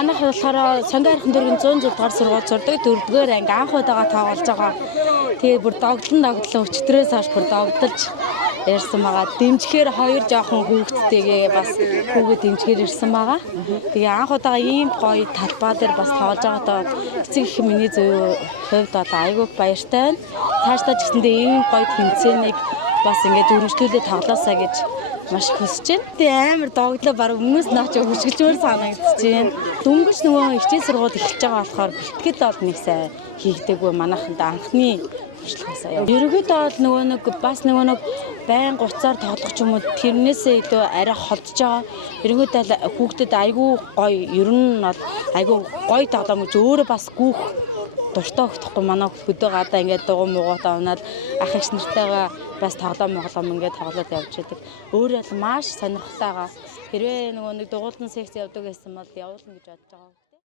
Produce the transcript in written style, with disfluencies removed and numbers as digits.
манайх болохоор Сонгон хайрхан дүүргийн 106 дугаар сургууль сурдаг 4-р анги анх удаага тоглож байгаа. Тэгээ бүр догдлон өчтөрөөс хойш бүр догдолж ярьсан байгаа. Дэмжихээр хоёр жоохон хүүхэдтэйгээ бас хүүгээ дэмжихээр ирсэн байгаа. Тэгээ анх удаага ийм гоё талбай дээр бас тоглож байгаадаа эцэг их миний хувьд бол айгүй баяртай байна. Цаашдаа ч гэсэндээ ийм гоё тэмцээнийг бас ингээд өргөжлүүлээ тоглоосаа гэж маш хүсэж байна. Тэгээ амар догдлоо баг өмнөөс наач хөшгөлмөр санагдаж байна. Дөнгөж нөгөө хичээл сургууль эхэлж байгаа болохоор бэлтгэл бол нэг сайн хийгдэггүй манайханд анхны туршлагаас аяа. Ерөнхийдөө бол нөгөө нэг байн гуцаар тоглох ч юм уу тэрнээсээ илүү арай холдож байгаа. Ерөнхийдөө хүүхдэд айгүй гоё ер нь бол айгүй гоё тоглоом гэж өөрөө бас гүүх дуртай өгөхгүй манай хөдөө гадаа ингээд дугуй муугатаа унаад ах эгч нартайгаа бас тоглоом ингээд тоглоод явж байдаг. Өөрөө л маш сонирхолтой байгаа. Хэрвээ нөгөө нэг дугуйлан секц явдаг гэсэн бол явуулна гэж бодож байгаа.